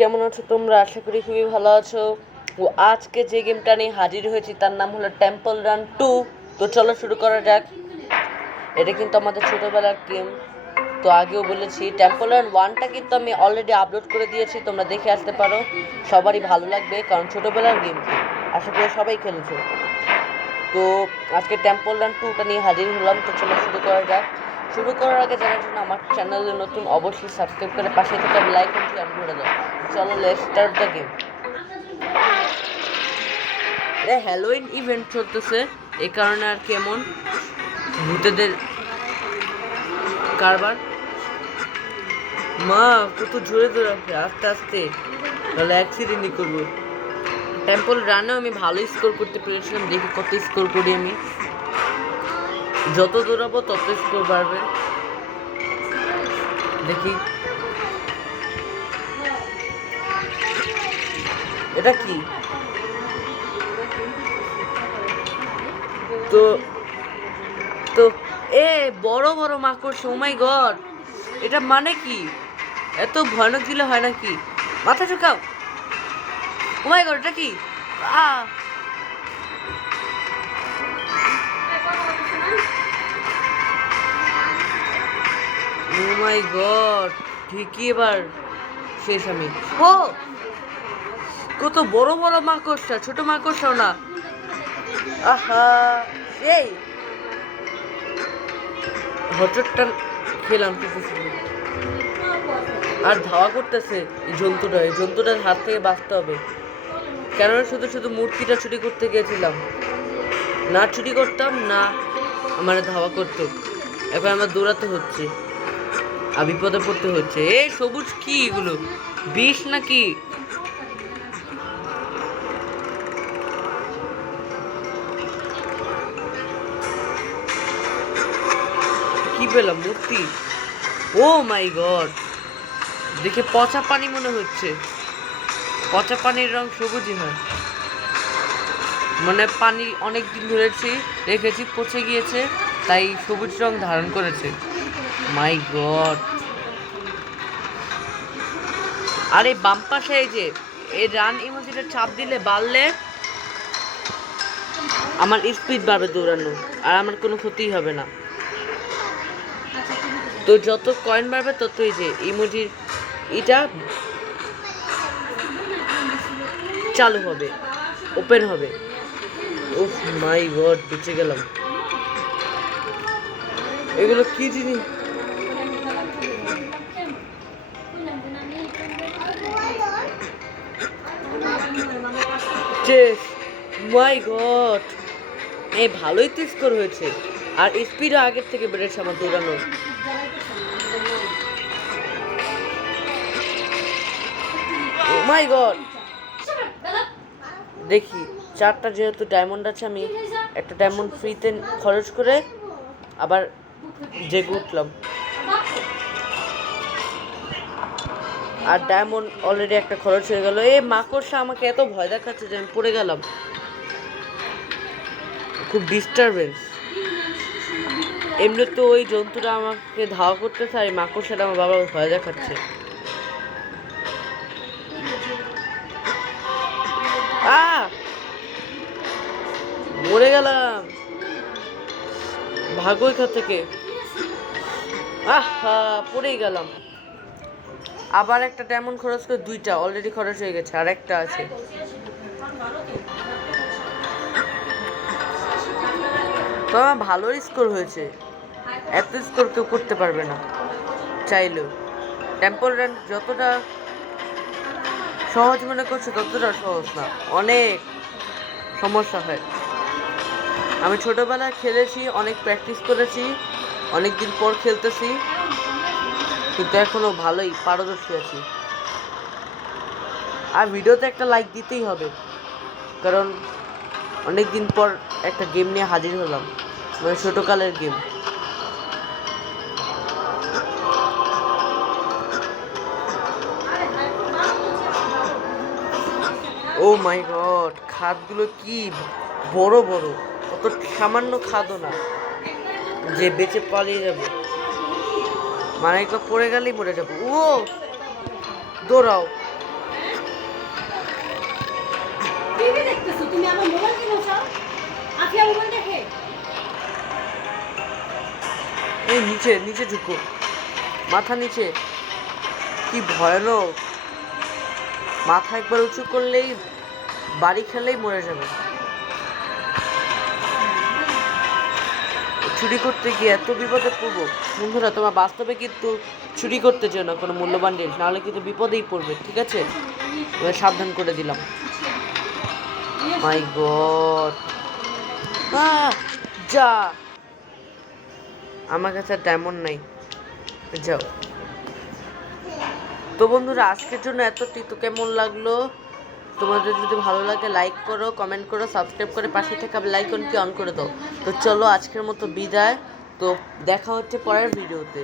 কেমন আছো তোমরা? আশা করি খুবই ভালো আছো। ও আজকে যে গেমটা নিয়ে হাজির হয়েছি তার নাম হলো টেম্পল রান 2। তো চলো শুরু করা যাক। এটা কিন্তু আমাদের ছোটোবেলার গেম। তো আগেও বলেছি টেম্পল রান 1টা কিন্তু আমি অলরেডি আপলোড করে দিয়েছি, তোমরা দেখে আসতে পারো। সবারই ভালো লাগবে কারণ ছোটোবেলার গেম, আশা করি সবাই খেলেছো। তো আজকে টেম্পল রান 2টা নিয়ে হাজির হলাম। তো চলো শুরু করা যাক। শুরু করার আগে জানার জন্য আমার চ্যানেলে নতুন অবশ্যই সাবস্ক্রাইব করে পাশে থেকে লাইক এন্ড শেয়ার করে দাও। চলো let's start the game. Halloween event চলতেছে, এই কারণে আর কেমন ভূতেদের কারবার। মা কত জোরে দৌড়াচ্ছে, আস্তে আস্তে, তাহলে অ্যাক্সিডেন্টই করবো। টেম্পল রানেও আমি ভালো স্কোর করতে পেরেছিলাম, দেখি কত স্কোর করি আমি। যত দৌড়াবো তত স্কোর বাড়বে, দেখি। এটা কি? তো তো বড় বড় মাকড়, ও মাই গড, এটা মানে কি? এত ভয়ানক দিলে হয় নাকি? মাথা ঝুঁকাও। ও মাই গড, এটা কি? ও মাই গড, ঠিকই এবার শেষ আমি। ও কত বড় বড় মাকড়সা, ছোট মাকড়সাও না। আহা, সেই হচরটা খেলাম কিছু, আর ধাওয়া করতেছে এই জন্তুটার হাত থেকে বাঁচতে হবে। কেননা শুধু শুধু মূর্তিটা চুরি করতে গিয়েছিলাম, না চুরি করতাম না আমার ধাওয়া করতো। এখন আমার দৌড়াতে হচ্ছে আর বিপদে পড়তে হচ্ছে। সবুজ কি এগুলো, বিষ নাকি? কি পেলাম? মূর্তি। ও মাই গড, দেখে পচা পানি মনে হচ্ছে। পচা পানির রং সবুজই হয়, মানে পানি অনেক দিন ধরেছি রেখেছি, পচে গিয়েছে, তাই সবুজ রং ধারণ করেছে। মাই গড। আর এই বাম পাশে এই যে এই রান ইমোজিটা চাপ দিলে, বাড়লে আমার স্পিড বাড়বে দৌড়ানো, আর আমার কোনো ক্ষতিই হবে না। তো যত কয়েন বাড়বে ততই যে ইমোজির এটা চালু হবে, ওপেন হবে। ওহ মাই গড, বেঁচে গেলাম। এগুলো কি জিনিস? মাই গড, ভালোই তো স্কোর হয়েছে, আর স্পিডও আগের থেকে বেড়েছে আমার দৌড়ানো। ও মাই গড, দেখি 4টা যেহেতু ডায়মন্ড আছে, আমি একটা ডায়মন্ড ফ্রিতে খরচ করে আবার জেগে উঠলাম। আর ডায়মন্ড অলরেডি একটা খরচ হয়ে গেল। মাকড়সা আমাকে এত ভয় দেখাচ্ছে যে আমি পড়ে গেলাম, খুব ডিস্টারবেন্স। এমনি তো ওই জন্তুটা আমাকে ধাওয়া করতেছে, আর এই মাকড়সাটা আমার বাবা ভয় দেখাচ্ছে। মরে গেলাম, ভাগো এখান থেকে। আহা, পড়েই গেলাম। আবার একটা ডায়মন্ড খরচ করে, 2টা অলরেডি খরচ হয়ে গেছে, আর একটা আছে। তো আমার ভালো স্কোর হয়েছে, এত স্কোর কেউ করতে পারবে না চাইলেও। টেম্পল রান যতটা সহজ মনে করছে ততটা সহজ না, অনেক সমস্যা হয়। আমি ছোটবেলায় খেলেছি, অনেক প্র্যাকটিস করেছি, অনেক দিন পর খেলতেছি, কিন্তু এখনো ভালোই পারদর্শী আছি। আর ভিডিওতে একটা লাইক দিতেই হবে, কারণ অনেক দিন পর একটা গেম নিয়ে হাজির হলাম, মানে ছোটকালের গেম। ও মাই গড, খাদগুলো কি বড় বড়, অত সামান্য খাদও না যে বেঁচে পালিয়ে যাবে, মানে একবার পড়ে গেলেই মরে যাবো। ও দৌড়াও, টিভি দেখতেছো তুমি আমার মোবাইল কিনেছো আফিয়া মোবাইল দেখে এই নিচে নিচে ঝুঁকো, মাথা নিচে। কি ভয়ানক, মাথা একবার উঁচু করলেই বাড়ি খেলেই মরে যাবে। চুরি করতে গিয়ে এত বিপদে পড়বো। বন্ধুরা তোমার বাস্তবে কিন্তু চুরি করতে যেও না কোনো মূল্যবান জিনিস, নাহলে কিন্তু বিপদেই পড়বে, ঠিক আছে? এবার সাবধান করে দিলাম। মাই গড, যা, আমার কাছে ডায়মন্ড নাই, যাও। তো বন্ধুরা আজকের জন্য এতটি। তো কেমন লাগলো? তোমাদের যদি ভালো লাগে লাইক করো, কমেন্ট করো, সাবস্ক্রাইব করে পাশে থাকা বেল আইকনটি অন করে দাও। তো চলো আজকের মতো বিদায়। তো দেখা হচ্ছে পরের ভিডিওতে।